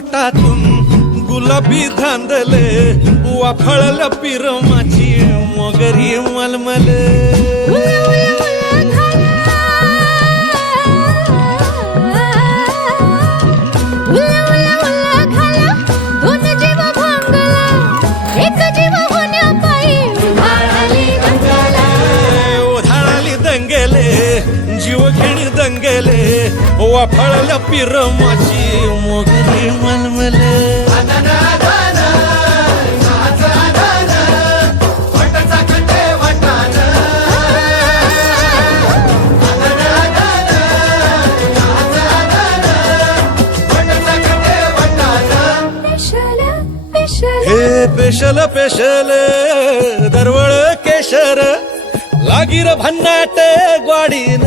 वाटातून गुलाबी धांदले वाफळल्या पिरमाची मोगरी मलमल जीव घेणी दंगेले वाफळल्या पिरमाची मोगरी मलमल हे पेशल पेशल दरवळ केशर लागीर भन्नाट ग्वाडीन